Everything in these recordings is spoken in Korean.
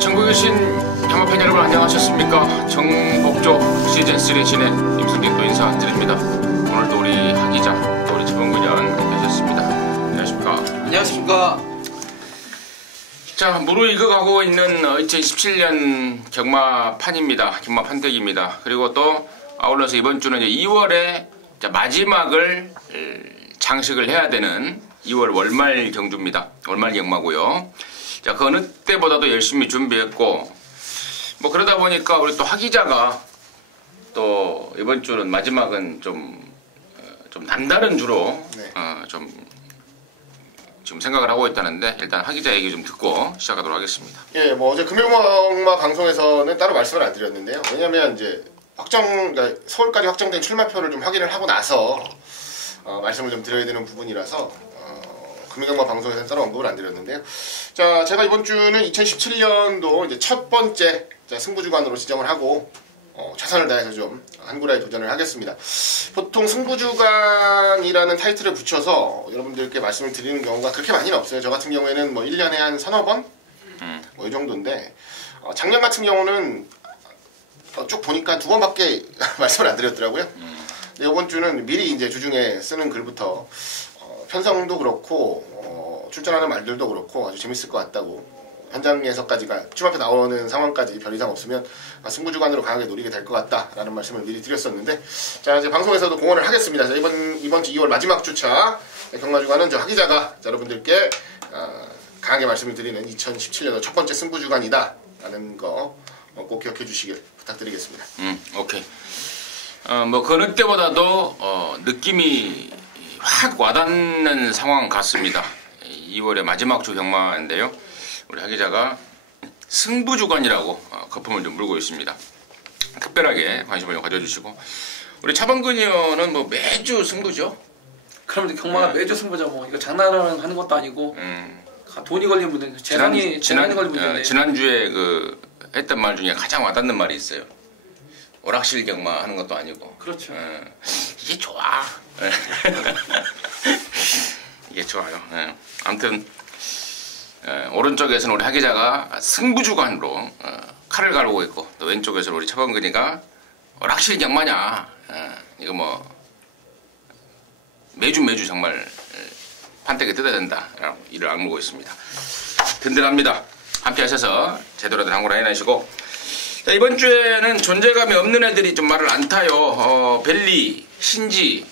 전국에 계신 경마팬 여러분 안녕하셨습니까? 정복조 시즌3 진행 임승진 또 인사드립니다. 오늘도 우리 하 기자, 또 우리 최범근연 함께하셨습니다. 안녕하십니까? 안녕하십니까? 자, 무르익어가고 있는 2017년 경마판입니다. 경마판택입니다. 그리고 또 아울러서 이번 주는 이제 2월에 마지막을 장식을 해야 되는 2월 월말 경주입니다. 월말 경마고요. 자, 그 어느 때보다도 열심히 준비했고, 뭐 그러다 보니까 우리 또 하 기자가 또 이번 주는 마지막은 좀 남다른 주로 네. 좀 지금 생각을 하고 있다는데, 일단 하 기자 얘기 좀 듣고 시작하도록 하겠습니다. 예, 뭐 어제 금요일마 방송에서는 따로 말씀을 안 드렸는데요. 왜냐면 이제 그러니까 서울까지 확정된 출마표를 좀 확인을 하고 나서 말씀을 좀 드려야 되는 부분이라서 금요일마 방송에서는 따로 언급을 안 드렸는데요. 자, 제가 이번 주는 2017년도 이제 첫 번째 승부주간으로 지정을 하고 최선을 다해서 좀 한구라에 도전을 하겠습니다. 보통 승부주간이라는 타이틀을 붙여서 여러분들께 말씀을 드리는 경우가 그렇게 많이는 없어요. 저 같은 경우에는 뭐 1년에 한 서너 번? 뭐 이 정도인데, 작년 같은 경우는 쭉 보니까 2번밖에 말씀을 안 드렸더라고요. 이번 주는 미리 이제 주중에 쓰는 글부터 편성도 그렇고 출전하는 말들도 그렇고 아주 재밌을 것 같다고, 현장에서까지가 출마표 나오는 상황까지 별 이상 없으면 승부주간으로 강하게 노리게 될 것 같다라는 말씀을 미리 드렸었는데, 자, 이제 방송에서도 공언을 하겠습니다. 자, 이번 주 2월 마지막 주차 경마주간은 저 하 기자가 여러분들께 강하게 말씀을 드리는 2017년도 첫 번째 승부주간이다라는 거 꼭 기억해 주시길 부탁드리겠습니다. 오케이. 뭐 그 어느 때보다도 느낌이 확 와닿는 상황 같습니다. 2월의 마지막 주 경마인데요. 우리 하 기자가 승부주간이라고 거품을 좀 물고 있습니다. 특별하게 관심을 좀 가져주시고, 우리 차범근 의원은 뭐 매주 승부죠? 그럼 경마가 매주 승부죠. 뭐 이거 장난을 하는 것도 아니고 돈이 걸린 문제, 재산이 걸린 문제인데. 지난주에 했던 말 중에 가장 와닿는 말이 있어요. 오락실 경마 하는 것도 아니고. 그렇죠. 이게 좋아. 이게 좋아요. 아무튼 오른쪽에서는 우리 하 기자가 승부주간으로 칼을 갈고 있고, 또 왼쪽에서는 우리 차범근이가 오락실 경마냐, 이거 뭐 매주 정말 판때기 뜯어야 된다라고 이를 악물고 있습니다. 든든합니다. 함께 하셔서 제대로 된 항구를 해내시고, 자, 이번 주에는 존재감이 없는 애들이 좀 말을 안 타요. 벨리, 신지,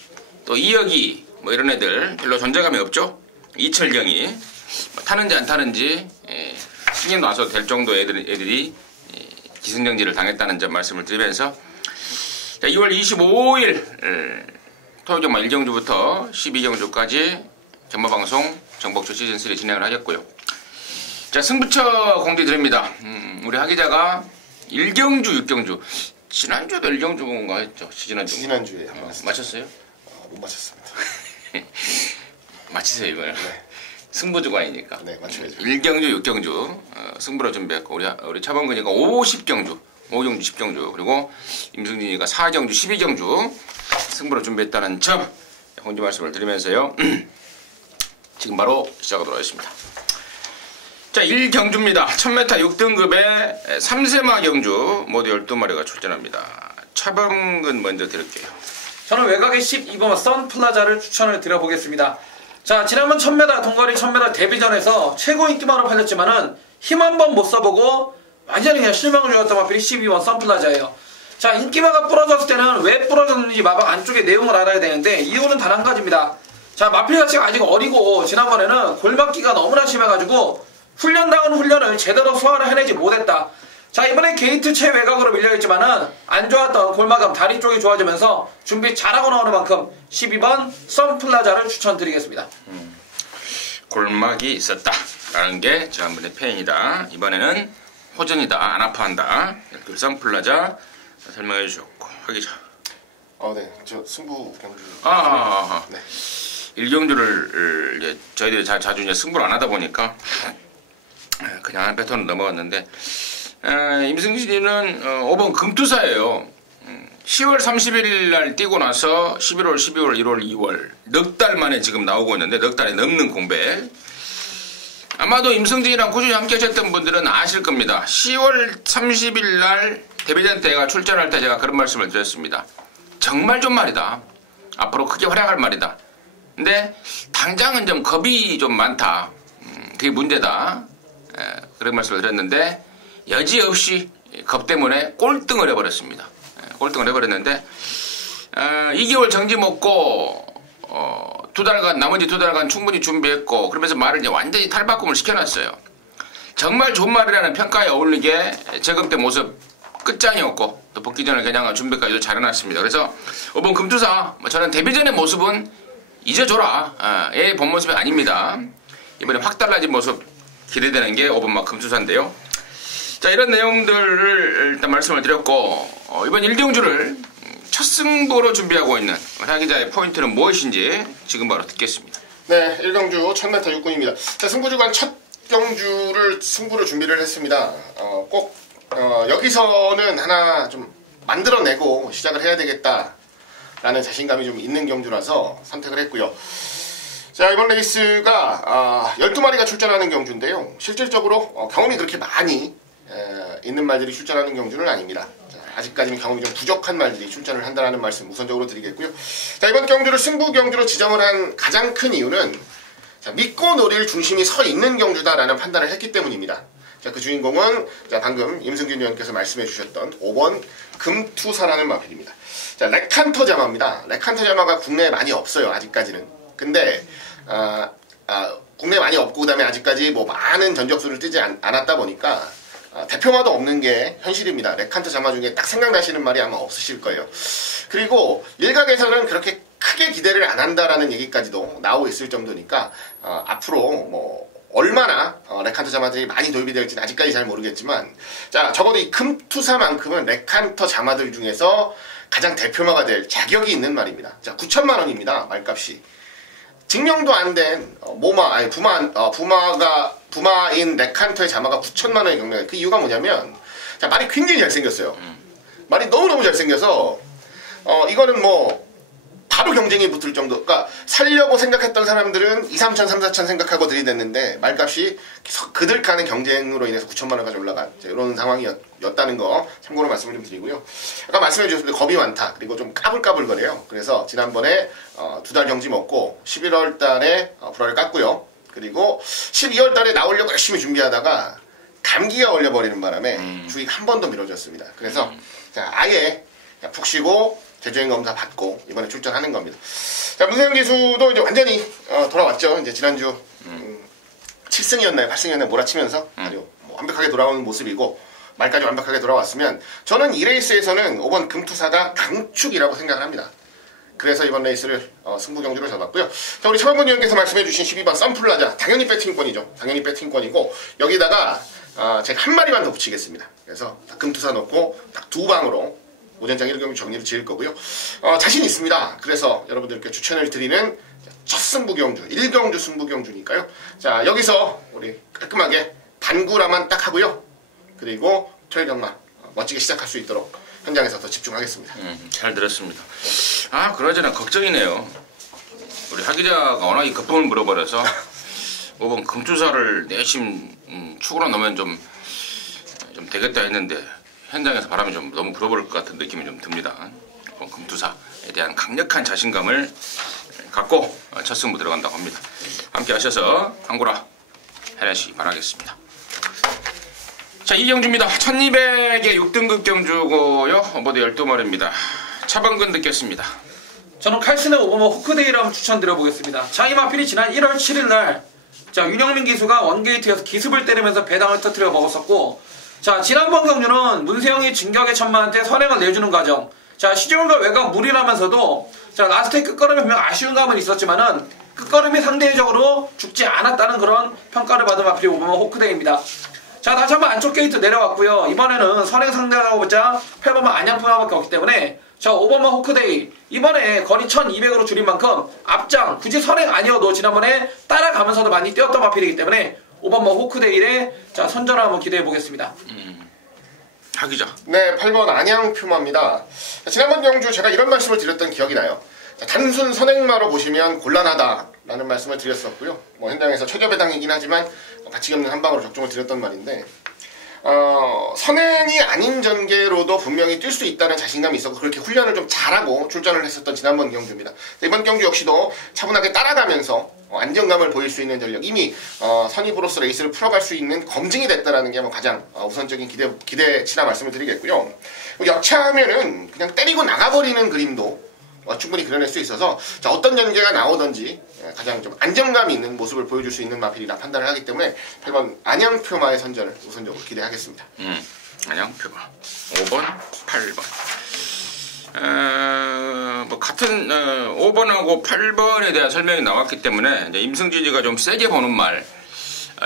또 이혁이, 뭐 이런 애들 별로 존재감이 없죠. 이철경이 뭐 타는지 안 타는지 신경 놔서 될 정도의 애들이 기승전결을 당했다는 점 말씀을 드리면서, 자, 2월 25일 토요경마 1경주부터 12경주까지 경마방송 정복조 시즌3 진행을 하겠고요. 자, 승부처 공지 드립니다. 우리 하 기자가 1경주, 6경주, 지난주에도 1경주인가 했죠? 지난주에 한번 맞췄어요? 못 맞췄습니다. 맞히세요, 이걸. 네. 승부주간이니까. 네, 맞춰야죠. 1경주, 6경주 승부로 준비했고, 우리 차범근이가 50경주, 5경주, 10경주, 그리고 임승진이가 4경주, 12경주 승부로 준비했다는 점 혼주 말씀을 드리면서요. 지금 바로 시작하도록 하겠습니다. 자, 1경주입니다. 1000m 6등급의 3세마 경주 모두 12마리가 출전합니다. 차범근 먼저 드릴게요. 저는 외곽의 12번 선플라자를 추천을 드려보겠습니다. 자, 지난번 1000m 동거리 1000m 데뷔전에서 최고 인기마로 팔렸지만은 힘 한 번 못 써보고 완전히 그냥 실망을 주었던 마필이 12번 선플라자예요. 자, 인기마가 부러졌을 때는 왜 부러졌는지 마방 안쪽에 내용을 알아야 되는데, 이유는 단 한 가지입니다. 자, 마필 자체가 아직 어리고 지난번에는 골막기가 너무나 심해가지고 훈련다운 훈련을 제대로 소화를 해내지 못했다. 자, 이번에 게이트 최외곽으로 밀려있지만은 안 좋았던 골마감 다리 쪽이 좋아지면서 준비 잘하고 나오는 만큼 12번 선플라자를 추천드리겠습니다. 골막이 있었다라는 게 지난번에 페인이다. 이번에는 호전이다. 안 아파한다. 그 선플라자 설명해 주셨고, 하 기자. 네, 저 승부 경주. 네. 1경주를 이제 저희들이 자주 이제 승부를 안 하다 보니까 그냥 한 패턴으로 넘어갔는데, 임승진이는 5번 금투사예요. 10월 31일 날 뛰고 나서 11월, 12월, 1월, 2월 넉 달 만에 지금 나오고 있는데, 넉 달이 넘는 공백. 아마도 임승진이랑 꾸준히 함께 하셨던 분들은 아실 겁니다. 10월 30일 날 데뷔전 때가 출전할 때 제가 그런 말씀을 드렸습니다. 정말 좋은 말이다. 앞으로 크게 활약할 말이다. 근데 당장은 좀 겁이 좀 많다. 그게 문제다. 그런 말씀을 드렸는데 여지없이 겁 때문에 꼴등을 해버렸습니다. 꼴등을 해버렸는데 2개월 정지 먹고 나머지 2달간 충분히 준비했고 그러면서 말을 이제 완전히 탈바꿈을 시켜놨어요. 정말 좋은 말이라는 평가에 어울리게 제급된 모습 끝장이었고 또 복귀 전에 그냥 준비까지도 잘해놨습니다. 그래서 이번 금투사 저는 데뷔전의 모습은 잊어줘라. 얘의 본 모습이 아닙니다. 이번에 확 달라진 모습 기대되는 게 5번마 금투사인데요. 자, 이런 내용들을 일단 말씀을 드렸고 이번 1경주를 첫 승부로 준비하고 있는 하 기자의 포인트는 무엇인지 지금 바로 듣겠습니다. 네, 1경주 1000m 육군입니다. 자, 승부주간 첫 경주를 승부를 준비를 했습니다. 꼭 여기서는 하나 좀 만들어내고 시작을 해야 되겠다라는 자신감이 좀 있는 경주라서 선택을 했고요. 자, 이번 레이스가 12마리가 출전하는 경주인데요. 실질적으로 경험이 그렇게 많이 있는 말들이 출전하는 경주는 아닙니다. 자, 아직까지는 경험이 좀 부족한 말들이 출전을 한다는 말씀 우선적으로 드리겠고요. 자, 이번 경주를 승부 경주로 지정을 한 가장 큰 이유는 자, 믿고 노릴 중심이 서 있는 경주다라는 판단을 했기 때문입니다. 자, 그 주인공은 자, 방금 임승균 위원께서 말씀해 주셨던 5번 금투사라는 마필입니다. 자, 레칸터 자마입니다. 레칸터 자마가 국내에 많이 없어요. 아직까지는. 근데 국내에 많이 없고 그다음에 아직까지 뭐 많은 전적수를 뜨지 않았다 보니까 대표마도 없는 게 현실입니다. 레칸터 자마 중에 딱 생각나시는 말이 아마 없으실 거예요. 그리고 일각에서는 그렇게 크게 기대를 안 한다라는 얘기까지도 나오고 있을 정도니까 앞으로 뭐 얼마나 레칸터 자마들이 많이 도입이 될지는 아직까지 잘 모르겠지만 자, 적어도 이 금투사만큼은 레칸터 자마들 중에서 가장 대표마가 될 자격이 있는 말입니다. 자, 9천만 원입니다. 말값이. 증명도 안 된 부마인 레칸터의 자마가 9천만 원의 경매가 그 이유가 뭐냐면 자, 말이 굉장히 잘생겼어요. 말이 너무너무 잘생겨서 이거는 뭐 바로 경쟁이 붙을 정도. 그러니까 살려고 생각했던 사람들은 2, 3천, 3, 4천 생각하고 들이댔는데 말값이 그들간의 경쟁으로 인해서 9천만 원까지 올라간 이런 상황이었다는 거 참고로 말씀을 좀 드리고요. 아까 말씀해 주셨는데 겁이 많다. 그리고 좀 까불까불거려요. 그래서 지난번에 2달 경지 먹고 11월 달에 불화를 깠고요. 그리고 12월 달에 나오려고 열심히 준비하다가 감기가 걸려버리는 바람에 주의가 한 번 더 미뤄졌습니다. 그래서 자, 아예 푹 쉬고 재조행 검사 받고 이번에 출전하는 겁니다. 자, 문세영 기수도 이제 완전히 돌아왔죠. 이제 지난주 7승이었나요? 8승이었나요? 몰아치면서 아주 완벽하게 돌아오는 모습이고 말까지 완벽하게 돌아왔으면 저는 이 레이스에서는 5번 금투사가 강축이라고 생각을 합니다. 그래서 이번 레이스를 승부 경주로 잡았고요. 자, 우리 차범근 위원께서 말씀해주신 12번 썬플라자 당연히 배팅권이죠. 당연히 배팅권이고 여기다가 제가 한 마리만 더 붙이겠습니다. 그래서 금투사 넣고 딱 2방으로 오전장 1경주 정리를 지을 거고요. 자신 있습니다. 그래서 여러분들께 추천을 드리는 첫 승부 경주, 1경주 승부 경주니까요. 자, 여기서 우리 깔끔하게 반구라만 딱 하고요. 그리고 트레이드마 멋지게 시작할 수 있도록 현장에서 더 집중하겠습니다. 잘 들었습니다. 그러저나 걱정이네요. 우리 하 기자가 워낙 이 급품을 물어버려서 5번 금투사를 내심 축으로 넣으면 좀 되겠다 했는데 현장에서 바람이 좀 너무 불어버릴 것 같은 느낌이 좀 듭니다. 금투사에 대한 강력한 자신감을 갖고 첫 승부 들어간다고 합니다. 함께 하셔서 한구라 해내시기 바라겠습니다. 자, 이 경주입니다. 1200의 6등급 경주고요. 모두 12마리입니다. 차범근 듣겠습니다. 저는 칼슨의 5번마 호크데이를 한번 추천드려보겠습니다. 자, 이 마필이 지난 1월 7일날 자, 윤영민 기수가 원게이트에서 기습을 때리면서 배당을 터뜨려 먹었었고 자, 지난번 경주는 문세영이 진격의 천마한테 선행을 내주는 과정. 자, 시종과 외곽 무리라면서도 자, 라스트의 끝걸음에 분명 아쉬운 감은 있었지만은 끝걸음이 상대적으로 죽지 않았다는 그런 평가를 받은 마필이 5번마 호크데이입니다. 자, 다시 한번 안쪽 게이트 내려왔고요. 이번에는 선행 상대라고 보자 8번마 안양푸마밖에 없기 때문에 자, 5번마 호크데이 이번에 거리 1200으로 줄인 만큼 앞장 굳이 선행 아니어도 지난번에 따라가면서도 많이 뛰었던 마필이기 때문에 5번마 호크데이의 자, 선전을 한번 기대해 보겠습니다. 하 기자. 네, 8번 안양퓨마입니다. 지난번 경주 제가 이런 말씀을 드렸던 기억이 나요. 단순 선행마로 보시면 곤란하다라는 말씀을 드렸었고요. 뭐 현장에서 최저배당이긴 하지만 가치기 없는 한방으로 적중을 드렸던 말인데 선행이 아닌 전개로도 분명히 뛸 수 있다는 자신감이 있었고 그렇게 훈련을 좀 잘하고 출전을 했었던 지난번 경주입니다. 이번 경주 역시도 차분하게 따라가면서 안정감을 보일 수 있는 전력, 이미 선입으로서 레이스를 풀어갈 수 있는 검증이 됐다는 게 가장 우선적인 기대치라 말씀을 드리겠고요. 여차하면은 그냥 때리고 나가버리는 그림도 충분히 그려낼 수 있어서 어떤 전개가 나오든지 가장 좀 안정감 있는 모습을 보여줄 수 있는 마필이라 판단을 하기 때문에 8번 안양표마의 선전을 우선적으로 기대하겠습니다. 안양표마 5번, 8번. 뭐 같은 5번하고 8번에 대한 설명이 나왔기 때문에 이제 임승진이가 좀 세게 보는 말,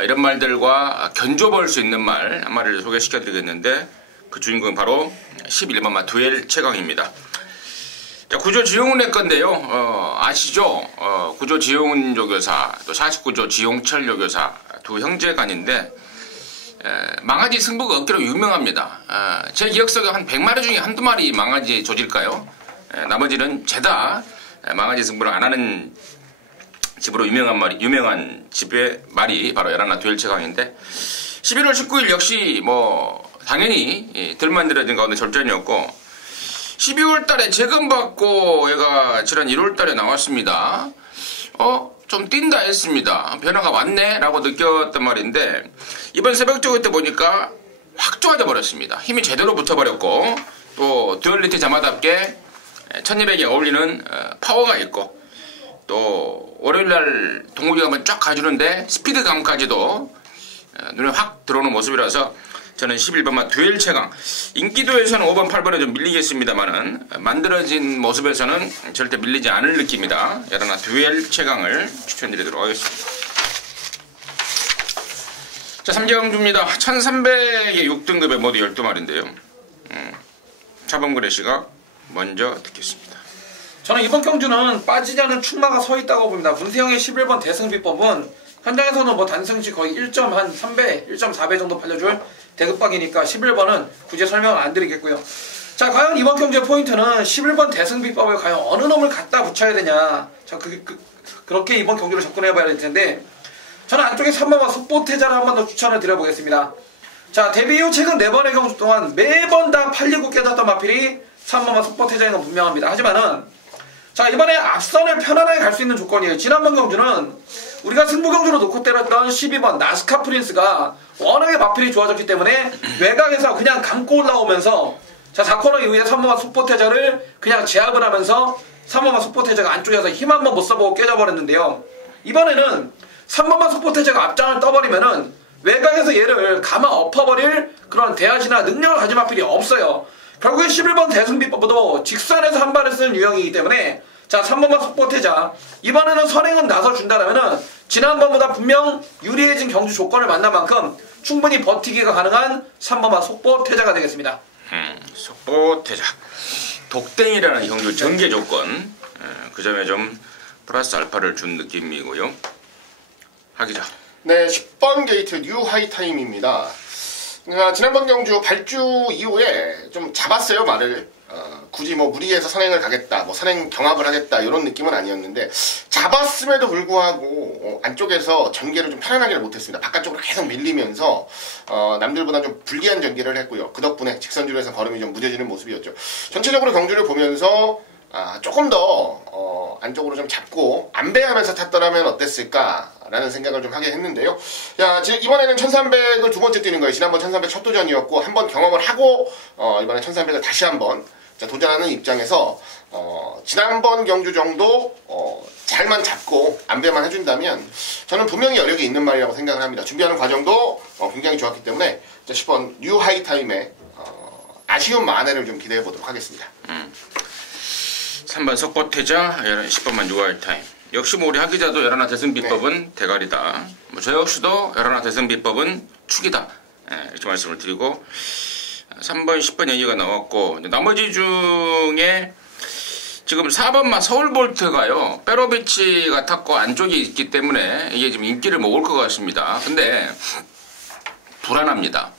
이런 말들과 견줘볼 수 있는 말 한 마리를 소개시켜드리겠는데 그 주인공은 바로 11번마 두엘 최강입니다. 자, 구조 지용훈의 건데요. 아시죠? 구조 지용훈 조교사, 또 49조 지용철 조교사 두 형제간인데 망아지 승부가 없기로 유명합니다. 제 기억 속에 한 100마리 중에 한두 마리 망아지 조질까요? 나머지는 죄다 망아지 승부를 안 하는 집으로 유명한 집의 말이 바로 열하나 두엘 최강인데 11월 19일 역시 뭐 당연히 들만들어진 가운데 절전이었고 12월 달에 재검받고 얘가 지난 1월 달에 나왔습니다. 좀 뛴다 했습니다. 변화가 왔네 라고 느꼈단 말인데 이번 새벽 조기 때 보니까 확 좋아져 버렸습니다. 힘이 제대로 붙어버렸고 또 듀얼리티 자마답게 1200에 어울리는 파워가 있고 또 월요일날 동국이가 쫙 가주는데 스피드감까지도 눈에 확 들어오는 모습이라서 저는 11번마 듀엘 최강, 인기도에서는 5번, 8번에 좀 밀리겠습니다만은 만들어진 모습에서는 절대 밀리지 않을 느낌이다. 열하나 듀엘 최강을 추천드리도록 하겠습니다. 자, 3경주입니다. 1300의 6등급에 모두 12마리인데요. 차범그레 씨가 먼저 듣겠습니다. 저는 이번 경주는 빠지지 않은 충마가 서 있다고 봅니다. 문세영의 11번 대승비법은 현장에서는 뭐 단승시 거의 1.3배, 1.4배 정도 팔려줄 대급박이니까 11번은 굳이 설명을 안 드리겠고요. 자, 과연 이번 경주의 포인트는 11번 대승비법에 과연 어느 놈을 갖다 붙여야 되냐. 자, 그렇게 이번 경주를 접근해 봐야 될 텐데 저는 안쪽에 3번과 속보태자를 한 번 더 추천을 드려보겠습니다. 자, 데뷔 이후 최근 4번의 경주 동안 매번 다 팔리고 깨졌던 마필이 3번과 속보태자인 건 분명합니다. 하지만은 자, 이번에 앞선을 편안하게 갈 수 있는 조건이에요. 지난번 경주는 우리가 승부경주로 놓고 때렸던 12번 나스카 프린스가 워낙에 마필이 좋아졌기 때문에 외곽에서 그냥 감고 올라오면서 자, 4코너 이후에 3번마 속보태자를 그냥 제압을 하면서 3번마 속보태자가 안쪽에서 힘 한번 못 써보고 깨져버렸는데요. 이번에는 3번마 속보태자가 앞장을 떠버리면은 외곽에서 얘를 감아 엎어버릴 그런 대하시나 능력을 가진 마필이 없어요. 결국에 11번 대승비법도 직선에서 한 발을 쓰는 유형이기 때문에 자, 3번마 속보태자 이번에는 선행은 나서준다라면은 지난번보다 분명 유리해진 경주 조건을 만난 만큼 충분히 버티기가 가능한 3번마 속보태자가 되겠습니다. 속보태자 독땡이라는 경주 전개 조건, 그 점에 좀 플러스 알파를 준 느낌이고요. 하기자. 네, 10번 게이트 뉴 하이타임입니다. 지난번 경주 발주 이후에 좀 잡았어요, 말을. 굳이 뭐 무리해서 선행을 가겠다, 뭐 선행 경합을 하겠다 이런 느낌은 아니었는데 잡았음에도 불구하고 안쪽에서 전개를 좀 편안하게 못했습니다. 바깥쪽으로 계속 밀리면서 남들보다 좀 불리한 전개를 했고요. 그 덕분에 직선줄에서 걸음이 좀 무뎌지는 모습이었죠. 전체적으로 경주를 보면서 조금 더 안쪽으로 좀 잡고 안배하면서 탔더라면 어땠을까라는 생각을 좀 하게 했는데요. 이번에는 1300을 두 번째 뛰는 거예요. 지난번 1300 첫 도전이었고 한번 경험을 하고 이번에 1300을 다시 한번 도전하는 입장에서 지난번 경주 정도 잘만 잡고 안배만 해준다면 저는 분명히 여력이 있는 말이라고 생각을 합니다. 준비하는 과정도 굉장히 좋았기 때문에 10번 뉴 하이타임의 아쉬운 만회를 좀 기대해 보도록 하겠습니다. 3번 속보태자, 10번만 뉴 하이타임. 역시 뭐 우리 하기자도 열하나 대승비법은 대가리다. 뭐 저 역시도 열하나 대승비법은 축이다. 이렇게 말씀을 드리고 3번, 10번 얘기가 나왔고 나머지 중에 지금 4번만 서울볼트가요. 페로비치가 탔고 안쪽이 있기 때문에 이게 지금 인기를 먹을 것 같습니다. 근데 불안합니다.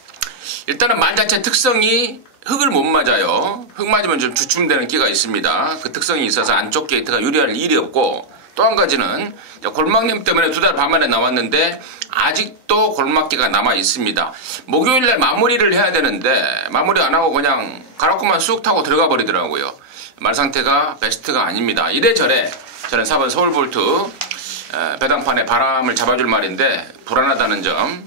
일단은 말 자체 특성이 흙을 못 맞아요. 흙 맞으면 좀 주춤되는 끼가 있습니다. 그 특성이 있어서 안쪽 게이트가 유리할 일이 없고, 또 한 가지는 골막냄 때문에 2달 반 만에 나왔는데 아직도 골막기가 남아 있습니다. 목요일날 마무리를 해야 되는데 마무리 안 하고 그냥 가락구만 쑥 타고 들어가 버리더라고요. 말 상태가 베스트가 아닙니다. 이래저래 저는 4번 서울볼트 배당판에 바람을 잡아줄 말인데 불안하다는 점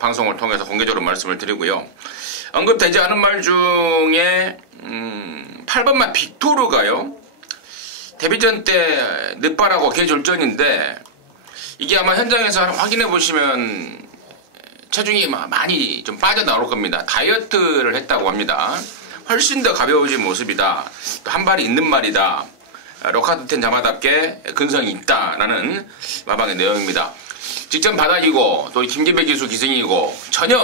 방송을 통해서 공개적으로 말씀을 드리고요. 언급되지 않은 말 중에 8번만 빅토르가요. 데뷔전 때 늦바라고 개졸전인데 이게 아마 현장에서 확인해 보시면 체중이 많이 좀 빠져나올 겁니다. 다이어트를 했다고 합니다. 훨씬 더 가벼워진 모습이다. 또 한 발이 있는 말이다. 로카드10 자마답게 근성이 있다라는 마방의 내용입니다. 직전 바닥이고 또 김기배 기수 기승이고 전혀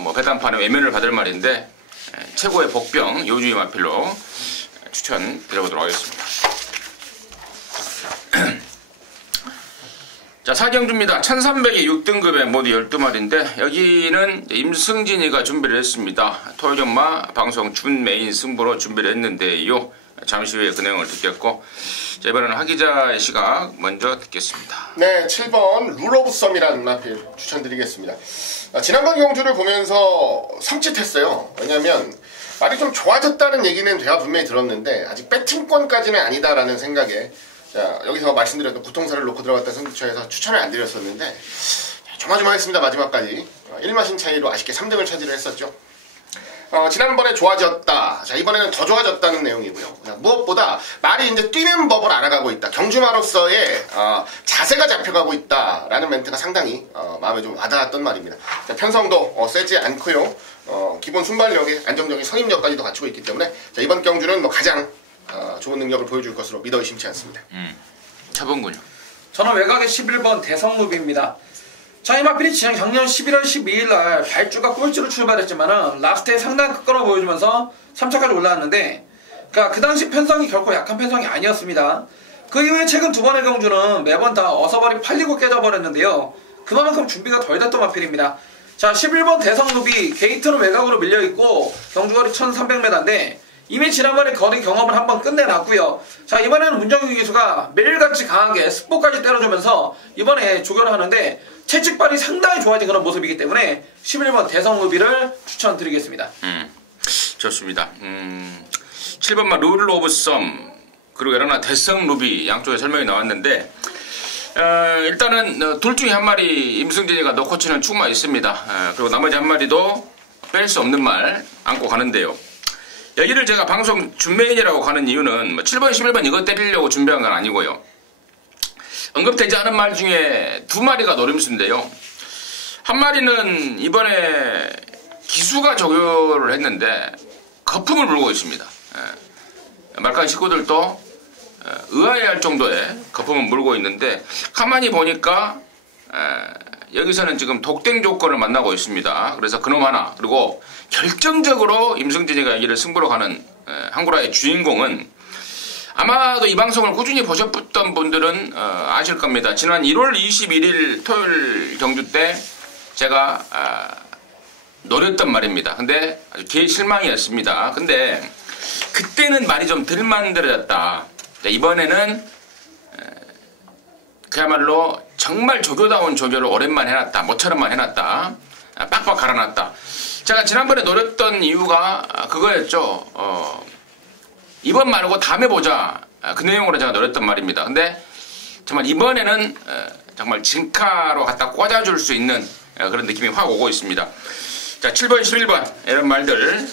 뭐 배당판에 외면을 받을 말인데 최고의 복병 요주의 마필로 추천드려보도록 하겠습니다. 자, 사경주입니다. 1300에 6등급에 모두 12마리인데 여기는 임승진이가 준비를 했습니다. 토요전마 방송 준 메인 승부로 준비를 했는데요. 잠시 후에 그 내용을 듣겠고, 자, 이번에는 하기자의 시각 먼저 듣겠습니다. 네, 7번 룰 오브 썸이라는 마필 추천드리겠습니다. 지난번 경주를 보면서 섬찟했어요. 왜냐면 말이 좀 좋아졌다는 얘기는 제가 분명히 들었는데 아직 배팅권까지는 아니다라는 생각에, 자, 여기서 말씀드렸던 구통사를 놓고 들어갔던 선두처에서 추천을 안 드렸었는데 조마조마했습니다. 마지막까지 1마신 차이로 아쉽게 3등을 차지를 했었죠. 지난번에 좋아졌다. 자, 이번에는 더 좋아졌다는 내용이고요. 무엇보다 말이 이제 뛰는 법을 알아가고 있다. 경주마로서의 자세가 잡혀가고 있다라는 멘트가 상당히 마음에 좀 와닿았던 말입니다. 자, 편성도 세지 않고요. 기본 순발력에 안정적인 선임력까지도 갖추고 있기 때문에 자, 이번 경주는 뭐 가장 좋은 능력을 보여줄 것으로 믿어 의심치 않습니다. 차범군요. 저는 외곽의 11번 대성루비입니다. 자, 이 마필이 작년 11월 12일날 발주가 꼴찌로 출발했지만은 라스트에 상당히 끝걸어 보여주면서 3차까지 올라왔는데, 그러니까 그 당시 편성이 결코 약한 편성이 아니었습니다. 그 이후에 최근 두 번의 경주는 매번 다 어서버리 팔리고 깨져버렸는데요. 그만큼 준비가 덜 됐던 마필입니다. 자, 11번 대성루비 게이트는 외곽으로 밀려있고 경주거리 1300m인데 이미 지난번에 거리 경험을 한번 끝내놨고요. 자, 이번에는 문정규 기수가 매일같이 강하게 스포까지 때려주면서 이번에 조결을 하는데 채찍발이 상당히 좋아진 그런 모습이기 때문에 11번 대성루비를 추천드리겠습니다. 좋습니다. 7번만 룰 오브 썸 그리고 여러나 대성루비 양쪽에 설명이 나왔는데 일단은 둘 중에 한 마리 임승진이가 넣고 치는 축마 있습니다. 그리고 나머지 한 마리도 뺄 수 없는 말 안고 가는데요. 여기를 제가 방송 준메인이라고 가는 이유는 뭐 7번, 11번 이거 때리려고 준비한 건 아니고요. 언급되지 않은 말 중에 두 마리가 노림수인데요. 한 마리는 이번에 기수가 조교를 했는데 거품을 불고 있습니다. 말간 식구들도 의아해할 정도의 거품을 물고 있는데 가만히 보니까 여기서는 지금 독땡 조건을 만나고 있습니다. 그래서 그놈 하나, 그리고 결정적으로 임승진이가 여기를 승부로 가는 한구라의 주인공은 아마도 이 방송을 꾸준히 보셨던 분들은 아실 겁니다. 지난 1월 21일 토요일 경주 때 제가 노렸단 말입니다. 근데 아주 개실망이었습니다. 근데 그때는 말이 좀 덜 만들어졌다. 이번에는 그야말로 정말 조교다운 조교를 오랜만에 해놨다. 모처럼만 해놨다. 빡빡 갈아놨다. 제가 지난번에 노렸던 이유가 그거였죠. 이번 말고 다음에 보자. 그 내용으로 제가 노렸던 말입니다. 근데 정말 이번에는 정말 진카로 갖다 꽂아줄 수 있는 그런 느낌이 확 오고 있습니다. 자, 7번, 11번 이런 말들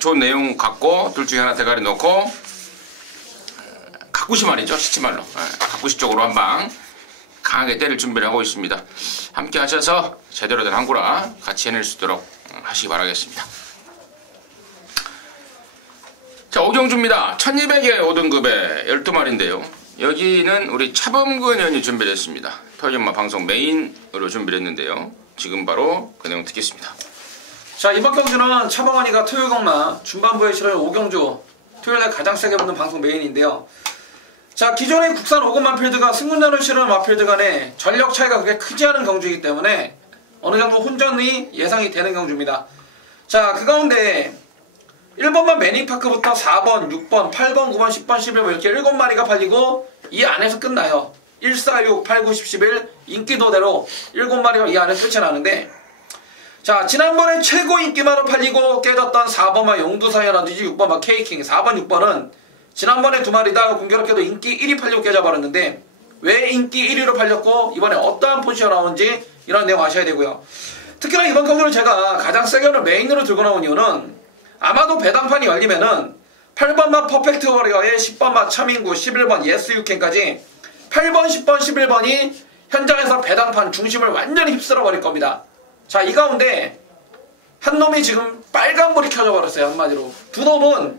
좋은 내용 갖고 둘 중에 하나 대가리 놓고 각구시 말이죠. 시치말로 각구시 쪽으로 한방 강하게 때릴 준비를 하고 있습니다. 함께 하셔서 제대로 된 한구라 같이 해낼 수 있도록 하시기 바라겠습니다. 자, 오경주입니다. 1200에 5등급에 12마리인데요. 여기는 우리 차범근 의원이 준비를 했습니다. 토요일마 방송 메인으로 준비를 했는데요. 지금 바로 그 내용 듣겠습니다. 자, 이번 경주는 차범근이가 토요일경마 중반부에 실을 오경주 토요일날 가장 세게 붙는 방송 메인인데요. 자, 기존의 국산 5급 마필드가 승군전을 치르는 마필드 간의 전력 차이가 그렇게 크지 않은 경주이기 때문에 어느 정도 혼전이 예상이 되는 경주입니다. 자, 그 가운데 1번만 매니파크부터 4번, 6번, 8번, 9번, 10번, 11번 이렇게 7마리가 팔리고 이 안에서 끝나요. 1, 4, 6, 8, 9, 10, 11 인기도대로 7마리가 이 안에 끝이 나는데 자 지난번에 최고 인기만으로 팔리고 깨졌던 4번만 용두사야라든지 6번만 케이킹 4번, 6번은 지난번에 2마리다 공교롭게도 인기 1위 팔리고 깨져버렸는데 왜 인기 1위로 팔렸고 이번에 어떠한 포지션 나오는지 이런 내용 아셔야 되고요. 특히나 이번 경기를 제가 가장 세게 메인으로 들고 나온 이유는 아마도 배당판이 열리면은 8번맛 퍼펙트 워리어에 10번맛 차민구 11번 예스 유캔까지 8번, 10번, 11번이 현장에서 배당판 중심을 완전히 휩쓸어 버릴 겁니다. 자, 이 가운데 한 놈이 지금 빨간불이 켜져 버렸어요. 한마디로. 두 놈은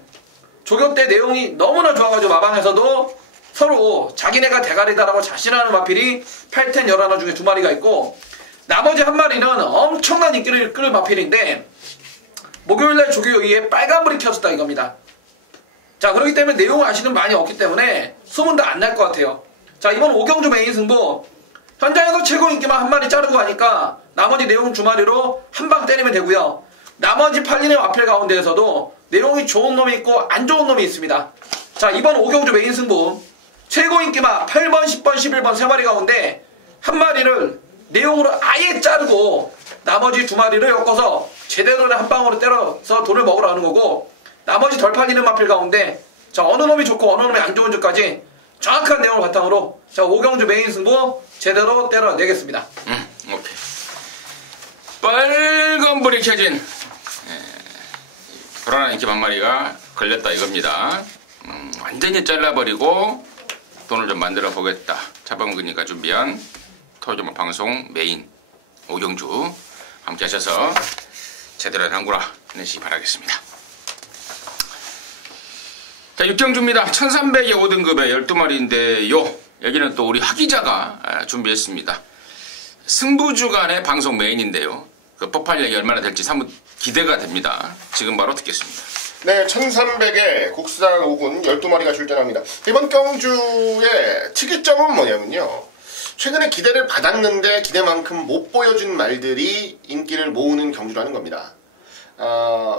조교 때 내용이 너무나 좋아가지고 마방에서도 서로 자기네가 대가리다라고 자신하는 마필이 8텐 11화 중에 2마리가 있고 나머지 한 마리는 엄청난 인기를 끌 마필인데 목요일날 조교의에 빨간불이 켜졌다 이겁니다. 자, 그렇기 때문에 내용을 아시는 많이 없기 때문에 소문도 안 날 것 같아요. 자, 이번 5경주 메인 승부 현장에서 최고 인기만 한 마리 자르고 하니까 나머지 내용 2마리로 한 방 때리면 되고요. 나머지 팔리는 마필 가운데에서도 내용이 좋은 놈이 있고 안 좋은 놈이 있습니다. 자, 이번 5경주 메인 승부 최고 인기만 8번, 10번, 11번 3마리 가운데 한 마리를 내용으로 아예 자르고 나머지 2마리를 엮어서 제대로 한 방으로 때려서 돈을 먹으러 하는 거고 나머지 덜 팔리는 마필 가운데 자 어느 놈이 좋고 어느 놈이 안 좋은지까지 정확한 내용을 바탕으로 자 5경주 메인 승부 제대로 때려내겠습니다. 오케이. 빨간불이 켜진 불안한 인기 한 마리가 걸렸다 이겁니다. 완전히 잘라버리고 돈을 좀 만들어 보겠다. 차범근이가 준비한 토요일 방송 메인 5경주 함께 하셔서 제대로 된 당구라 내시기 바라겠습니다. 자, 6경주입니다. 1300의 5등급의 12마리인데요. 여기는 또 우리 하기자가 준비했습니다. 승부주간의 방송 메인인데요. 그 폭발력이 얼마나 될지 사뭇 기대가 됩니다. 지금 바로 듣겠습니다. 네, 1300의 국산 5군 12마리가 출전합니다. 이번 경주의 특이점은 뭐냐면요. 최근에 기대를 받았는데 기대만큼 못 보여준 말들이 인기를 모으는 경주라는 겁니다.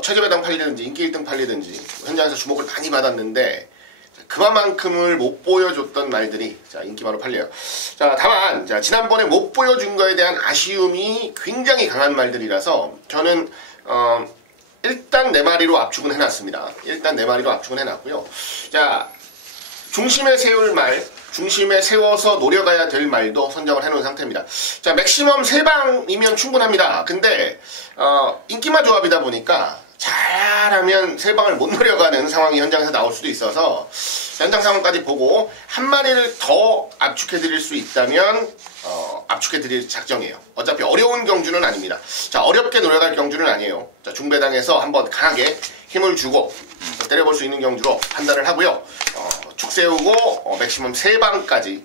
최저배당 팔리든지 인기 1등 팔리든지 현장에서 주목을 많이 받았는데 그만큼을 못 보여줬던 말들이 자 인기바로 팔려요. 자 다만 자, 지난번에 못 보여준 거에 대한 아쉬움이 굉장히 강한 말들이라서 저는 일단 4마리로 압축은 해놨습니다. 일단 4마리로 압축은 해놨고요. 자 중심에 세울 말 중심에 세워서 노려가야 될 말도 선정을 해놓은 상태입니다. 자, 맥시멈 3방이면 충분합니다. 근데 인기마 조합이다 보니까 잘하면 3방을 못 노려가는 상황이 현장에서 나올 수도 있어서 현장 상황까지 보고 한 마리를 더 압축해드릴 수 있다면 압축해드릴 작정이에요. 어차피 어려운 경주는 아닙니다. 자, 어렵게 노려갈 경주는 아니에요. 자, 중배당에서 한번 강하게 힘을 주고 때려볼 수 있는 경주로 판단을 하고요. 축 세우고 맥시멈 3방까지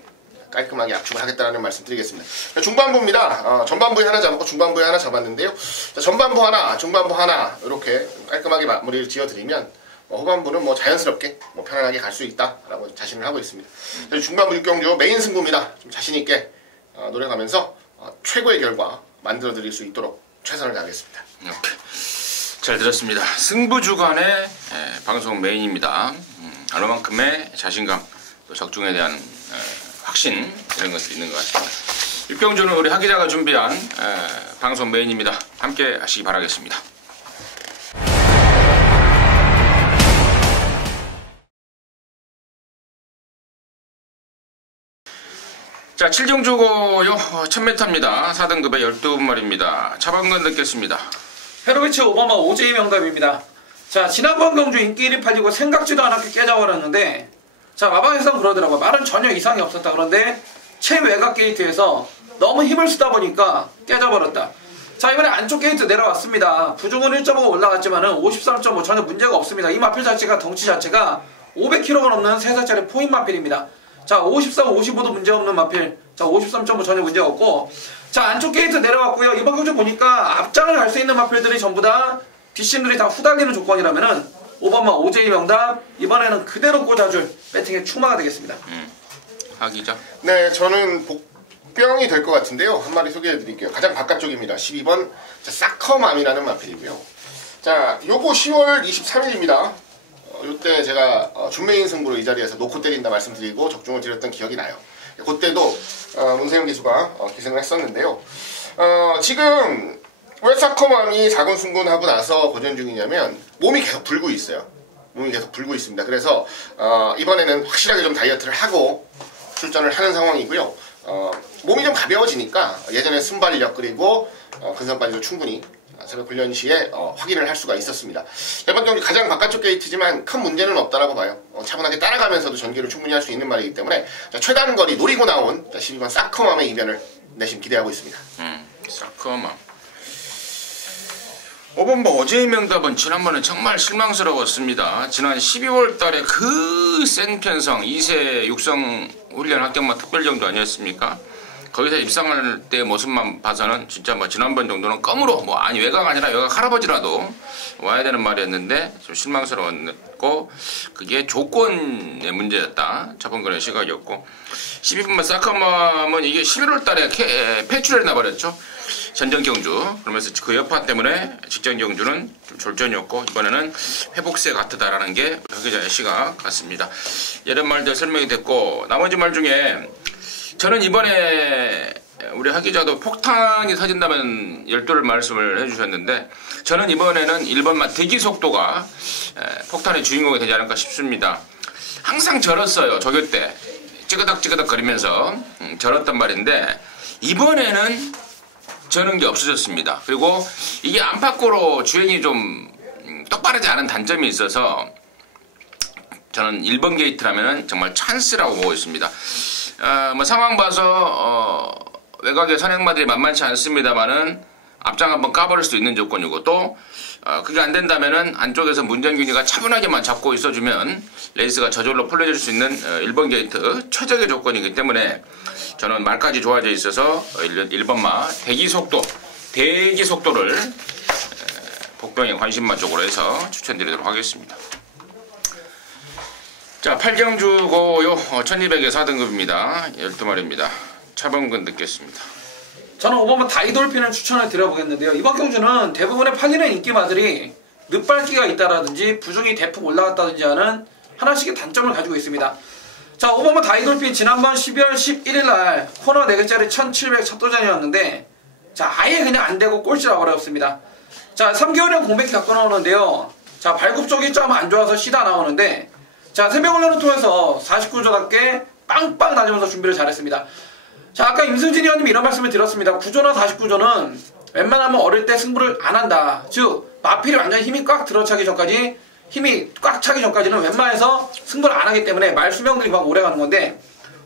깔끔하게 압축을 하겠다는 말씀 드리겠습니다. 자, 중반부입니다. 전반부에 하나 잡았고 중반부에 하나 잡았는데요. 자, 전반부 하나, 중반부 하나 이렇게 깔끔하게 마무리를 지어드리면 후반부는 뭐 자연스럽게 편안하게 갈 수 있다라고 자신을 하고 있습니다. 자, 중반부 6경주 메인 승부입니다. 좀 자신있게 노력하면서 최고의 결과 만들어드릴 수 있도록 최선을 다하겠습니다. 잘 들었습니다. 승부주간의 방송 메인입니다. 어느 만큼의 자신감, 또 적중에 대한 확신 이런 것들이 있는 것 같습니다. 6경주는 우리 하기자가 준비한 방송 메인입니다. 함께 하시기 바라겠습니다. 자, 7경주고요. 1000m입니다. 4등급의 12마리입니다. 차범근 듣겠습니다. 페로비치 오바마 오제이 명답입니다. 자, 지난번 경주 인기 1위 팔리고 생각지도 않았게 깨져버렸는데 자, 마방에서는 그러더라고요. 말은 전혀 이상이 없었다. 그런데 최외곽 게이트에서 너무 힘을 쓰다 보니까 깨져버렸다. 자, 이번에 안쪽 게이트 내려왔습니다. 부중은 1.5 올라갔지만은 53.5 전혀 문제가 없습니다. 이 마필 자체가 덩치 자체가 500kg가 넘는 3살짜리 포인 마필입니다. 자, 53, 55도 문제없는 마필. 자, 53.5 전혀 문제가 없고 자, 안쪽 게이트 내려왔고요. 이번 경주 보니까 앞장을 갈 수 있는 마필들이 전부 다 뒷심들이 다 후달리는 조건이라면은 5번마 오제이 명답 이번에는 그대로 꽂아줄 배팅의 추마가 되겠습니다. 하기자. 네, 저는 복병이 될 것 같은데요. 한 마리 소개해드릴게요. 가장 바깥쪽입니다. 12번 사커맘이라는 마필이고요. 자, 요거 10월 23일입니다. 요때 제가 준메인 승부로 이 자리에서 놓고 때린다 말씀드리고 적중을 드렸던 기억이 나요. 그때도 문세영 기수가 기승을 했었는데요. 지금 왜 사커맘이 4군 승군하고 나서 고전 중이냐면 몸이 계속 불고 있어요. 몸이 계속 불고 있습니다. 그래서 이번에는 확실하게 좀 다이어트를 하고 출전을 하는 상황이고요. 몸이 좀 가벼워지니까 예전에 순발력 그리고 근선발도 충분히 새벽 훈련 시에 확인을 할 수가 있었습니다. 이번 경기 가장 바깥쪽 게이트지만 큰 문제는 없다라고 봐요. 차분하게 따라가면서도 전개를 충분히 할 수 있는 말이기 때문에 최단거리 노리고 나온 12번 사커맘의 이변을 내심 기대하고 있습니다. 사커맘. 5번 뭐 어제의 명답은 지난번에 정말 실망스러웠습니다. 지난 12월 달에 그 센 편성 2세 육성 훈련 합격만 특별정도 아니었습니까? 거기서 입상할 때 모습만 봐서는 진짜 뭐 지난번 정도는 껌으로 뭐 아니 외곽 아니라 외곽 할아버지라도 와야 되는 말이었는데 좀 실망스러웠고 그게 조건의 문제였다. 자본권의 시각이었고 12분만 사커맘은 이게 11월 달에 폐출을 나버렸죠. 전전 경주. 그러면서 그 여파 때문에 직전 경주는 좀 졸전이었고 이번에는 회복세 같다라는 게 박 기자의 시각 같습니다. 이런 말들 설명이 됐고 나머지 말 중에 저는 이번에 우리 박 기자도 폭탄이 터진다면 12를 말씀을 해주셨는데 저는 이번에는 1번만 대기 속도가 폭탄의 주인공이 되지 않을까 싶습니다. 항상 절었어요. 조교 때 찌그덕찌그덕 거리면서 절었단 말인데 이번에는 저는 게 없어졌습니다. 그리고 이게 안팎으로 주행이 좀 똑바르지 않은 단점이 있어서 저는 1번 게이트라면 정말 찬스라고 보고 있습니다. 뭐 상황 봐서 외곽의 선행마들이 만만치 않습니다만은 앞장 한번 까버릴 수 있는 조건이고 또 그게 안 된다면은 안쪽에서 문정균이가 차분하게만 잡고 있어주면 레이스가 저절로 풀려질 수 있는 1번 게이트 최적의 조건이기 때문에 저는 말까지 좋아져 있어서 1번마 대기 속도를 복병의 관심만 쪽으로 해서 추천드리도록 하겠습니다. 자, 8경주고요. 1200에 4등급입니다. 12마리입니다. 차범근 듣겠습니다. 저는 5번만 다이돌핀을 추천을 드려보겠는데요. 이번 경주는 대부분의 팔리는 인기마들이 늦밟기가 있다라든지 부중이 대폭 올라갔다든지 하는 하나씩의 단점을 가지고 있습니다. 자, 5번만 다이돌핀 지난번 12월 11일날 코너 4개짜리 1700 첫 도전이었는데 자, 아예 그냥 안되고 꼴찌라 어렵습니다. 자, 3개월형 공백기 갖고 나오는데요. 자, 발굽 쪽이 좀 안 좋아서 쉬다 나오는데 자, 새벽 훈련을 통해서 49조답게 빵빵 다지면서 준비를 잘했습니다. 자, 아까 임승진 의원님이 이런 말씀을 드렸습니다. 9조나 49조는 웬만하면 어릴 때 승부를 안 한다. 즉 마필이 완전히 힘이 꽉 들어차기 전까지 힘이 꽉 차기 전까지는 웬만해서 승부를 안 하기 때문에 말 수명들이 막 오래 가는 건데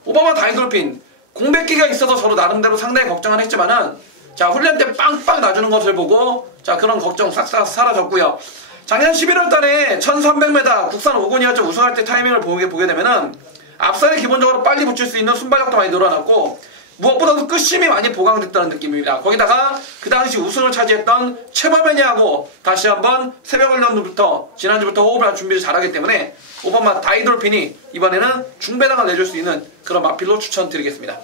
오바마 다이돌핀 공백기가 있어서 저도 나름대로 상당히 걱정을 했지만은 자, 훈련 때 빵빵 놔주는 것을 보고 자, 그런 걱정 싹 사라졌고요. 작년 11월 달에 1300m 국산 5군이었죠. 우승할 때 타이밍을 보게 되면은 앞살이 기본적으로 빨리 붙일 수 있는 순발력도 많이 늘어났고 무엇보다도 끝심이 많이 보강됐다는 느낌입니다. 거기다가 그 당시 우승을 차지했던 최범현이하고 다시 한번 새벽 훈련부터 지난주부터 호흡을 준비를 잘하기 때문에 5번마 다이돌핀이 이번에는 중배당을 내줄 수 있는 그런 마필로 추천드리겠습니다.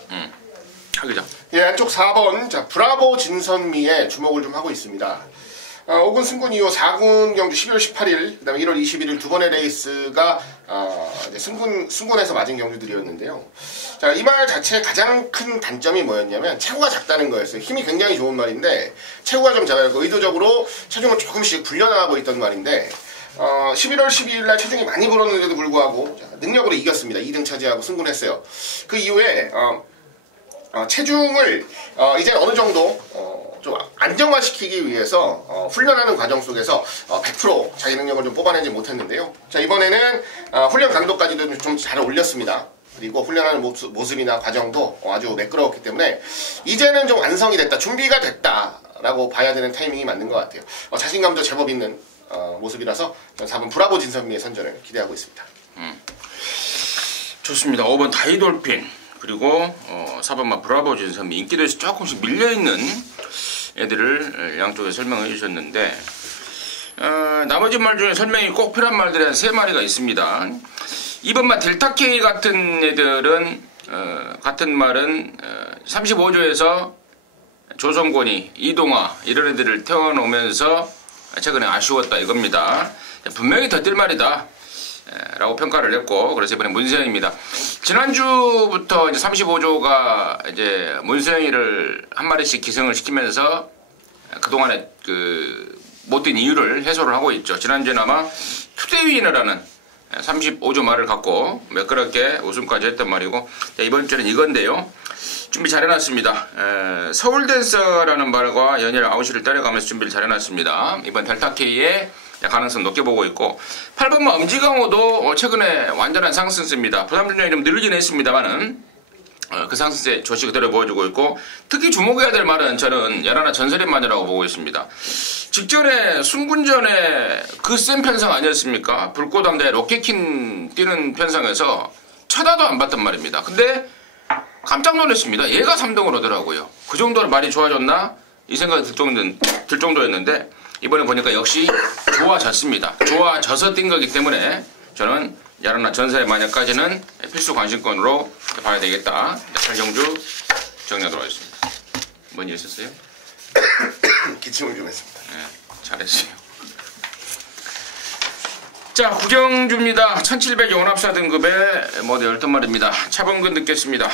하기자. 예, 안쪽 4번 자 브라보 진선미에 주목을 좀 하고 있습니다. 5군 승군 이후 4군 경주 12월 18일, 그 다음에 1월 21일 두 번의 레이스가 이제 승군에서 맞은 경주들이었는데요. 자, 이 말 자체의 가장 큰 단점이 뭐였냐면 체구가 작다는 거였어요. 힘이 굉장히 좋은 말인데 체구가 좀 작아서 의도적으로 체중을 조금씩 불려나가고 있던 말인데 11월 12일 날 체중이 많이 불었는데도 불구하고 능력으로 이겼습니다. 2등 차지하고 승군했어요. 그 이후에 체중을 이제 어느 정도 좀 안정화시키기 위해서 훈련하는 과정 속에서 100% 자기 능력을 좀 뽑아내지 못했는데요. 자, 이번에는 훈련 강도까지도 좀 잘 올렸습니다. 그리고 훈련하는 모습이나 과정도 아주 매끄러웠기 때문에 이제는 좀 완성이 됐다, 준비가 됐다라고 봐야 되는 타이밍이 맞는 것 같아요. 자신감도 제법 있는 모습이라서 4번 브라보 진선미의 선전을 기대하고 있습니다. 좋습니다. 5번 다이돌핀 그리고 4번마 브라보 진선미 인기도에서 조금씩 밀려있는 애들을 양쪽에 설명해 주셨는데 나머지 말 중에 설명이 꼭 필요한 말들이 한 3마리가 있습니다. 2번마 델타K 같은 애들은 같은 말은 35조에서 조성권이, 이동화 이런 애들을 태워놓으면서 최근에 아쉬웠다 이겁니다. 분명히 더 뛸 말이다 라고 평가를 했고, 그래서 이번에 문세영입니다. 지난주부터 이제 35조가 이제 문세영이를 한 마리씩 기승을 시키면서 그동안에 못 뛴 이유를 해소를 하고 있죠. 지난주에는 아마 투데이위너라는 35조 말을 갖고 매끄럽게 우승까지 했단 말이고, 이번 주는 이건데요. 준비 잘 해놨습니다. 서울댄서라는 말과 연일 아웃시를 때려가면서 준비를 잘 해놨습니다. 이번 델타K의 가능성 높게 보고 있고, 8번마 엄지강호도 최근에 완전한 상승세입니다. 부담 중량이 좀 늘긴 했습니다만은 그 상승세 조치 그대로 보여주고 있고, 특히 주목해야 될 말은 저는 연하나 전설의마녀라고 보고 있습니다. 직전에 순군전에 그 센 편성 아니었습니까? 불꽃함대 로켓킨 뛰는 편성에서 쳐다도 안 봤단 말입니다. 근데 깜짝 놀랐습니다. 얘가 3등을 하더라고요. 그 정도로 많이 좋아졌나? 이 생각이 들 정도였는데, 이번에 보니까 역시 좋아졌습니다. 좋아져서 뛴 거기 때문에 저는 야라나 전설의 마녀까지는 필수 관심권으로 봐야 되겠다. 8경주 정리하도록 하겠습니다. 뭔 일 있었어요? 기침을 좀 했습니다. 네, 잘했어요. 자, 구경주입니다. 1700 연합사 등급의 모두 12마리입니다. 차범근 듣겠습니다.